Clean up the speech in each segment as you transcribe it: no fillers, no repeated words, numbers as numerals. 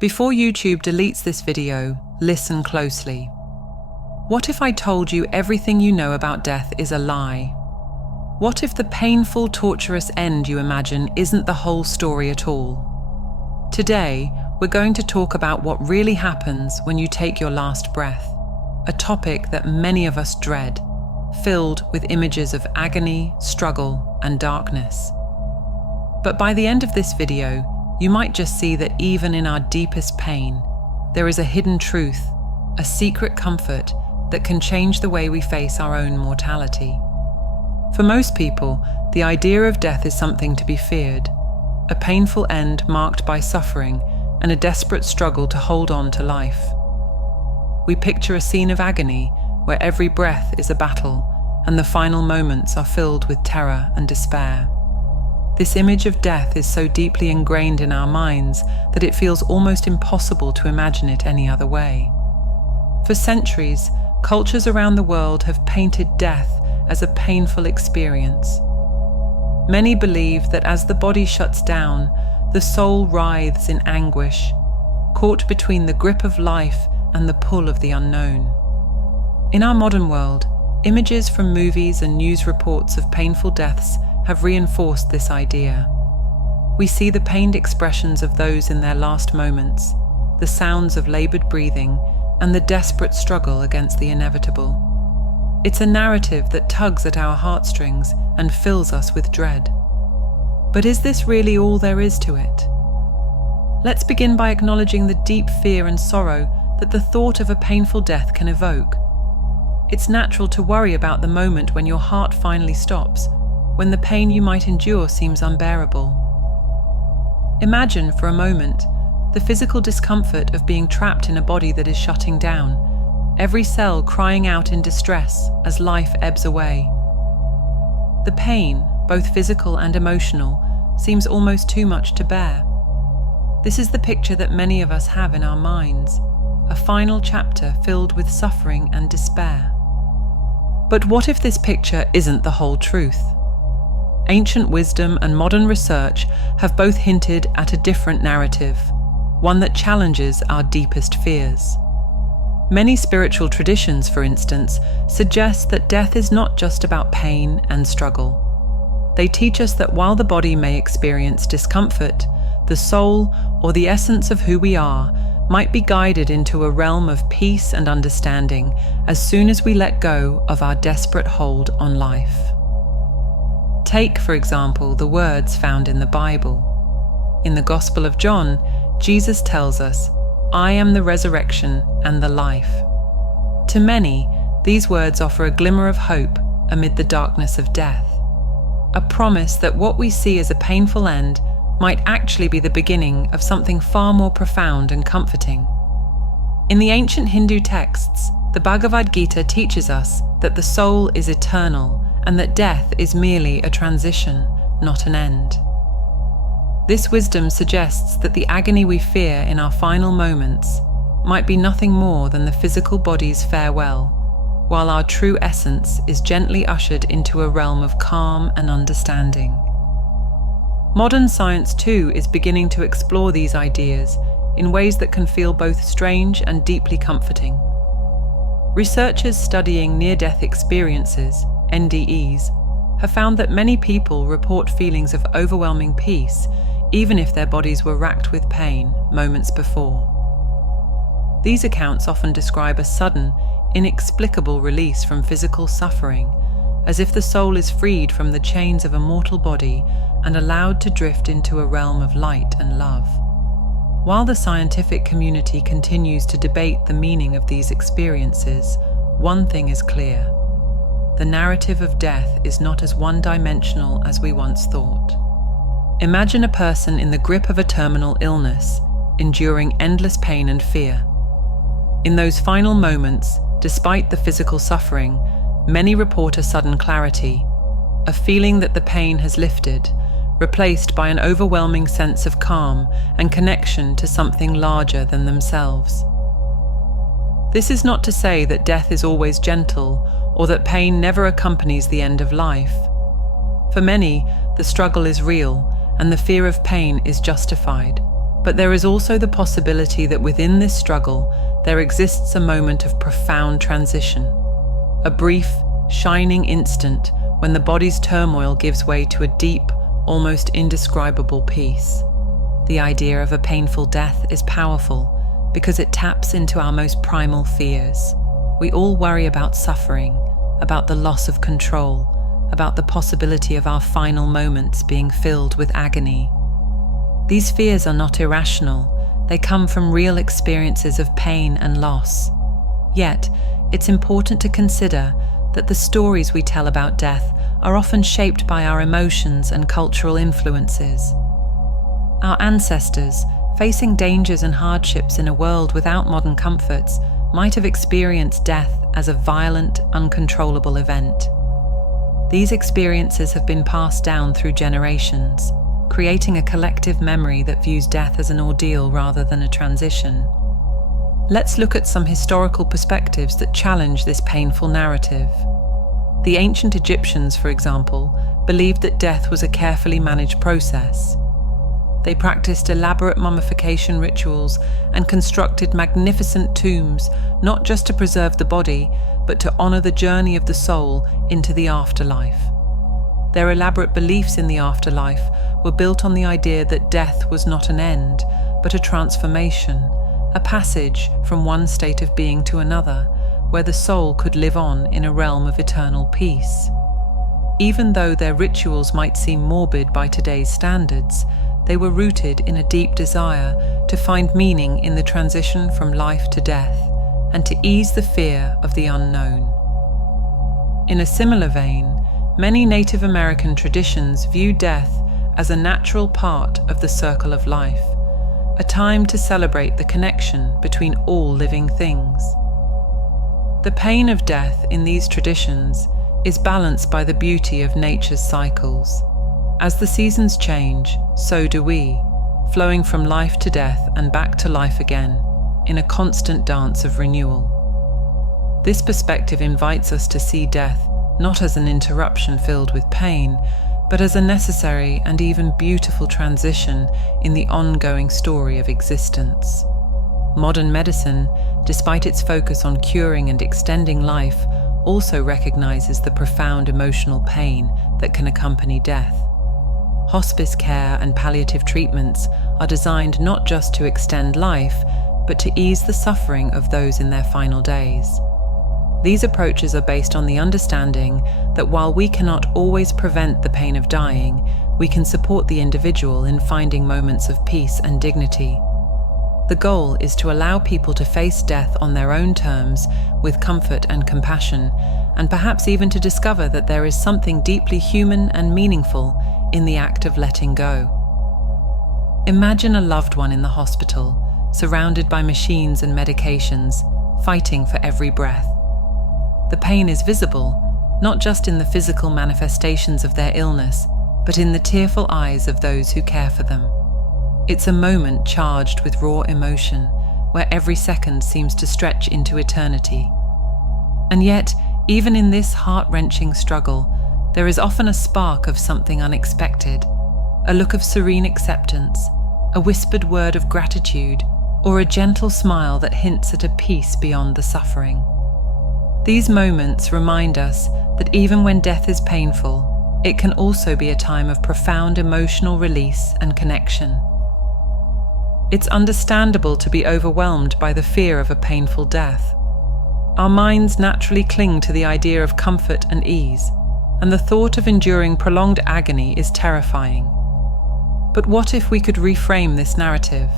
Before YouTube deletes this video, listen closely. What if I told you everything you know about death is a lie? What if the painful, torturous end you imagine isn't the whole story at all? Today, we're going to talk about what really happens when you take your last breath, a topic that many of us dread, filled with images of agony, struggle, and darkness. But by the end of this video, you might just see that even in our deepest pain, there is a hidden truth, a secret comfort that can change the way we face our own mortality. For most people, the idea of death is something to be feared, a painful end marked by suffering and a desperate struggle to hold on to life. We picture a scene of agony where every breath is a battle and the final moments are filled with terror and despair. This image of death is so deeply ingrained in our minds that it feels almost impossible to imagine it any other way. For centuries, cultures around the world have painted death as a painful experience. Many believe that as the body shuts down, the soul writhes in anguish, caught between the grip of life and the pull of the unknown. In our modern world, images from movies and news reports of painful deaths have reinforced this idea. We see the pained expressions of those in their last moments, the sounds of labored breathing, and the desperate struggle against the inevitable. It's a narrative that tugs at our heartstrings and fills us with dread. But is this really all there is to it? Let's begin by acknowledging the deep fear and sorrow that the thought of a painful death can evoke. It's natural to worry about the moment when your heart finally stops, when the pain you might endure seems unbearable. Imagine for a moment the physical discomfort of being trapped in a body that is shutting down, every cell crying out in distress as life ebbs away. The pain, both physical and emotional, seems almost too much to bear. This is the picture that many of us have in our minds, a final chapter filled with suffering and despair. But what if this picture isn't the whole truth? Ancient wisdom and modern research have both hinted at a different narrative, one that challenges our deepest fears. Many spiritual traditions, for instance, suggest that death is not just about pain and struggle. They teach us that while the body may experience discomfort, the soul, or the essence of who we are, might be guided into a realm of peace and understanding as soon as we let go of our desperate hold on life. Take, for example, the words found in the Bible. In the Gospel of John, Jesus tells us, "I am the resurrection and the life." To many, these words offer a glimmer of hope amid the darkness of death, a promise that what we see as a painful end might actually be the beginning of something far more profound and comforting. In the ancient Hindu texts, the Bhagavad Gita teaches us that the soul is eternal and that death is merely a transition, not an end. This wisdom suggests that the agony we fear in our final moments might be nothing more than the physical body's farewell, while our true essence is gently ushered into a realm of calm and understanding. Modern science, too, is beginning to explore these ideas in ways that can feel both strange and deeply comforting. Researchers studying near-death experiences, NDEs, have found that many people report feelings of overwhelming peace, even if their bodies were racked with pain moments before. These accounts often describe a sudden, inexplicable release from physical suffering, as if the soul is freed from the chains of a mortal body and allowed to drift into a realm of light and love. While the scientific community continues to debate the meaning of these experiences, one thing is clear: the narrative of death is not as one-dimensional as we once thought. Imagine a person in the grip of a terminal illness, enduring endless pain and fear. In those final moments, despite the physical suffering, many report a sudden clarity, a feeling that the pain has lifted, replaced by an overwhelming sense of calm and connection to something larger than themselves. This is not to say that death is always gentle or that pain never accompanies the end of life. For many, the struggle is real and the fear of pain is justified, But there is also the possibility that within this struggle, there exists a moment of profound transition, a brief, shining instant when the body's turmoil gives way to a deep, almost indescribable peace. The idea of a painful death is powerful because it taps into our most primal fears. We all worry about suffering, about the loss of control, about the possibility of our final moments being filled with agony. These fears are not irrational, they come from real experiences of pain and loss. Yet, it's important to consider that the stories we tell about death are often shaped by our emotions and cultural influences. Our ancestors, facing dangers and hardships in a world without modern comforts, might have experienced death as a violent, uncontrollable event. These experiences have been passed down through generations, creating a collective memory that views death as an ordeal rather than a transition. Let's look at some historical perspectives that challenge this painful narrative. The ancient Egyptians, for example, believed that death was a carefully managed process. They practiced elaborate mummification rituals and constructed magnificent tombs, not just to preserve the body, but to honor the journey of the soul into the afterlife. Their elaborate beliefs in the afterlife were built on the idea that death was not an end, but a transformation, a passage from one state of being to another, where the soul could live on in a realm of eternal peace. Even though their rituals might seem morbid by today's standards, they were rooted in a deep desire to find meaning in the transition from life to death, and to ease the fear of the unknown. In a similar vein, many Native American traditions view death as a natural part of the circle of life, a time to celebrate the connection between all living things. The pain of death in these traditions is balanced by the beauty of nature's cycles. As the seasons change, so do we, flowing from life to death and back to life again, in a constant dance of renewal. This perspective invites us to see death not as an interruption filled with pain, but as a necessary and even beautiful transition in the ongoing story of existence. Modern medicine, despite its focus on curing and extending life, also recognizes the profound emotional pain that can accompany death. Hospice care and palliative treatments are designed not just to extend life, but to ease the suffering of those in their final days. These approaches are based on the understanding that while we cannot always prevent the pain of dying, we can support the individual in finding moments of peace and dignity. The goal is to allow people to face death on their own terms, with comfort and compassion, and perhaps even to discover that there is something deeply human and meaningful in the act of letting go. Imagine a loved one in the hospital, surrounded by machines and medications, fighting for every breath. The pain is visible, not just in the physical manifestations of their illness, but in the tearful eyes of those who care for them. It's a moment charged with raw emotion, where every second seems to stretch into eternity. And yet, even in this heart-wrenching struggle, there is often a spark of something unexpected, a look of serene acceptance, a whispered word of gratitude, or a gentle smile that hints at a peace beyond the suffering. These moments remind us that even when death is painful, it can also be a time of profound emotional release and connection. It's understandable to be overwhelmed by the fear of a painful death. Our minds naturally cling to the idea of comfort and ease, and the thought of enduring prolonged agony is terrifying. But what if we could reframe this narrative?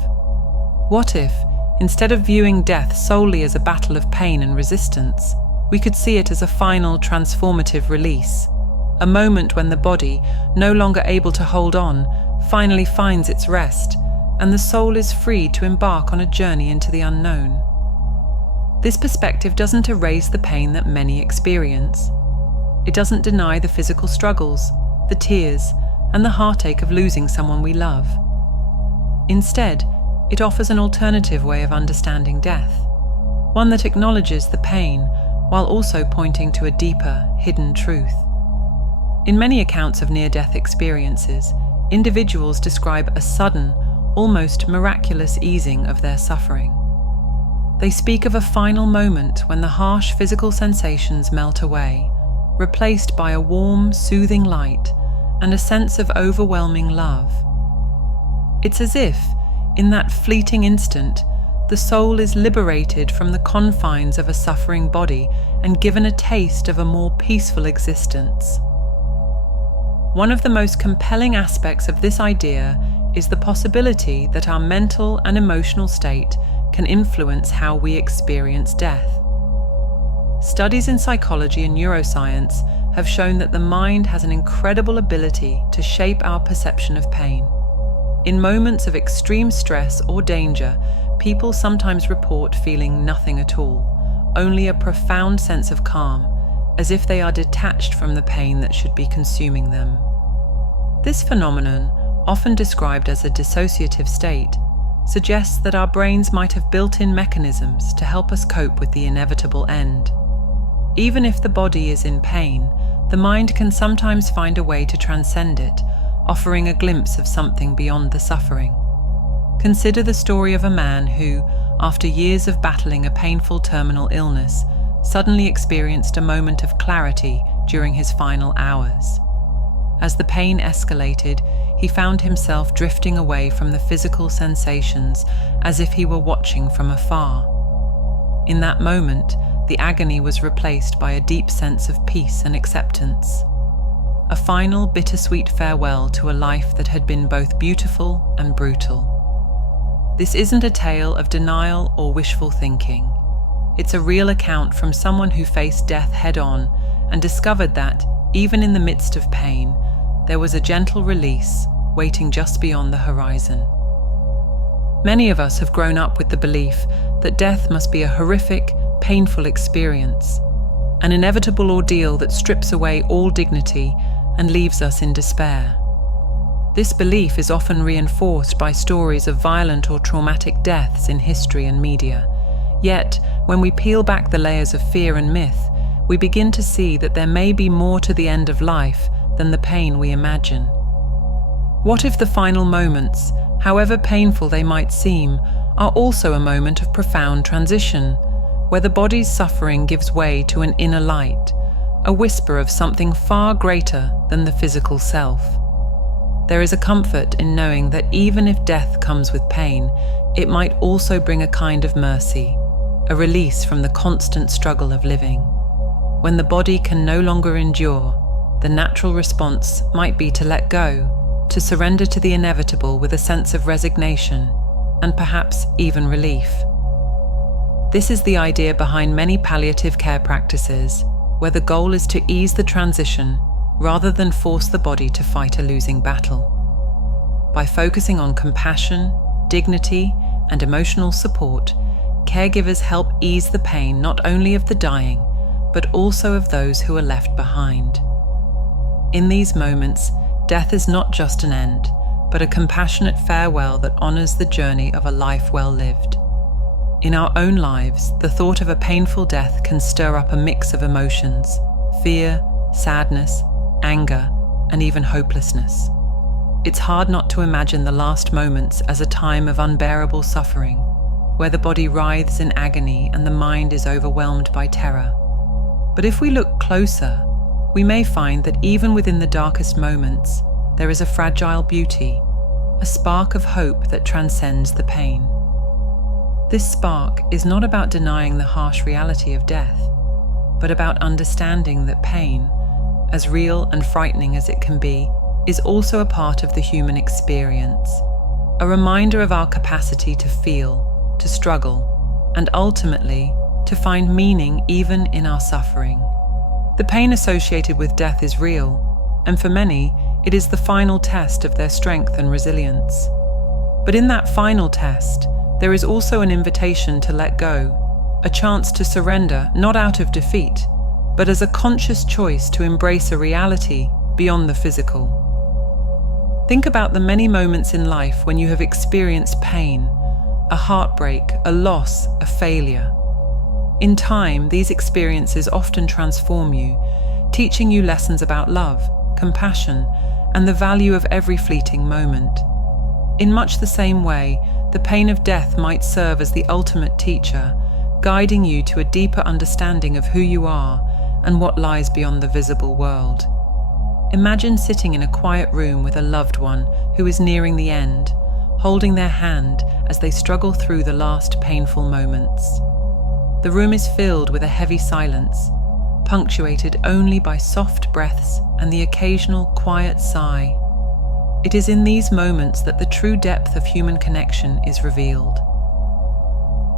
What if, instead of viewing death solely as a battle of pain and resistance, we could see it as a final transformative release, a moment when the body, no longer able to hold on, finally finds its rest, and the soul is free to embark on a journey into the unknown. This perspective doesn't erase the pain that many experience. It doesn't deny the physical struggles, the tears, and the heartache of losing someone we love. Instead, it offers an alternative way of understanding death, one that acknowledges the pain while also pointing to a deeper, hidden truth. In many accounts of near-death experiences, individuals describe a sudden, almost miraculous easing of their suffering. They speak of a final moment when the harsh physical sensations melt away, replaced by a warm, soothing light and a sense of overwhelming love. It's as if, in that fleeting instant, the soul is liberated from the confines of a suffering body and given a taste of a more peaceful existence. One of the most compelling aspects of this idea is the possibility that our mental and emotional state can influence how we experience death. Studies in psychology and neuroscience have shown that the mind has an incredible ability to shape our perception of pain. In moments of extreme stress or danger, people sometimes report feeling nothing at all, only a profound sense of calm, as if they are detached from the pain that should be consuming them. This phenomenon, often described as a dissociative state, suggests that our brains might have built-in mechanisms to help us cope with the inevitable end. Even if the body is in pain, the mind can sometimes find a way to transcend it, offering a glimpse of something beyond the suffering. Consider the story of a man who, after years of battling a painful terminal illness, suddenly experienced a moment of clarity during his final hours. As the pain escalated, he found himself drifting away from the physical sensations as if he were watching from afar. In that moment, the agony was replaced by a deep sense of peace and acceptance. A final bittersweet farewell to a life that had been both beautiful and brutal. This isn't a tale of denial or wishful thinking. It's a real account from someone who faced death head-on and discovered that, even in the midst of pain, there was a gentle release waiting just beyond the horizon. Many of us have grown up with the belief that death must be a horrific, painful experience, an inevitable ordeal that strips away all dignity and leaves us in despair. This belief is often reinforced by stories of violent or traumatic deaths in history and media. Yet, when we peel back the layers of fear and myth, we begin to see that there may be more to the end of life than the pain we imagine. What if the final moments, however painful they might seem, are also a moment of profound transition, where the body's suffering gives way to an inner light, a whisper of something far greater than the physical self? There is a comfort in knowing that even if death comes with pain, it might also bring a kind of mercy, a release from the constant struggle of living. When the body can no longer endure, the natural response might be to let go, to surrender to the inevitable with a sense of resignation, and perhaps even relief. This is the idea behind many palliative care practices, where the goal is to ease the transition rather than force the body to fight a losing battle. By focusing on compassion, dignity, and emotional support, caregivers help ease the pain not only of the dying, but also of those who are left behind. In these moments, death is not just an end, but a compassionate farewell that honors the journey of a life well lived. In our own lives, the thought of a painful death can stir up a mix of emotions: fear, sadness, anger, and even hopelessness. It's hard not to imagine the last moments as a time of unbearable suffering, where the body writhes in agony and the mind is overwhelmed by terror. But if we look closer, we may find that even within the darkest moments, there is a fragile beauty, a spark of hope that transcends the pain. This spark is not about denying the harsh reality of death, but about understanding that pain, as real and frightening as it can be, is also a part of the human experience, a reminder of our capacity to feel, to struggle, and ultimately to find meaning even in our suffering. The pain associated with death is real, and for many, it is the final test of their strength and resilience. But in that final test, there is also an invitation to let go, a chance to surrender not out of defeat, but as a conscious choice to embrace a reality beyond the physical. Think about the many moments in life when you have experienced pain, a heartbreak, a loss, a failure. In time, these experiences often transform you, teaching you lessons about love, compassion, and the value of every fleeting moment. In much the same way, the pain of death might serve as the ultimate teacher, guiding you to a deeper understanding of who you are and what lies beyond the visible world. Imagine sitting in a quiet room with a loved one who is nearing the end, holding their hand as they struggle through the last painful moments. The room is filled with a heavy silence, punctuated only by soft breaths and the occasional quiet sigh. It is in these moments that the true depth of human connection is revealed.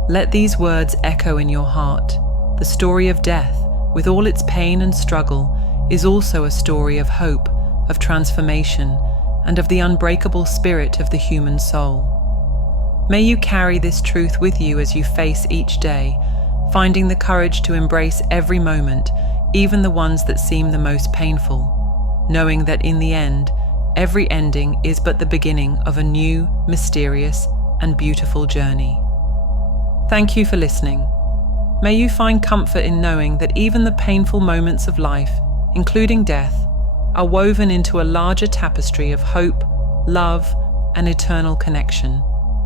Let these words echo in your heart. The story of death, with all its pain and struggle, is also a story of hope, of transformation, and of the unbreakable spirit of the human soul. May you carry this truth with you as you face each day, finding the courage to embrace every moment, even the ones that seem the most painful, knowing that in the end, every ending is but the beginning of a new, mysterious, and beautiful journey. Thank you for listening. May you find comfort in knowing that even the painful moments of life, including death, are woven into a larger tapestry of hope, love, and eternal connection.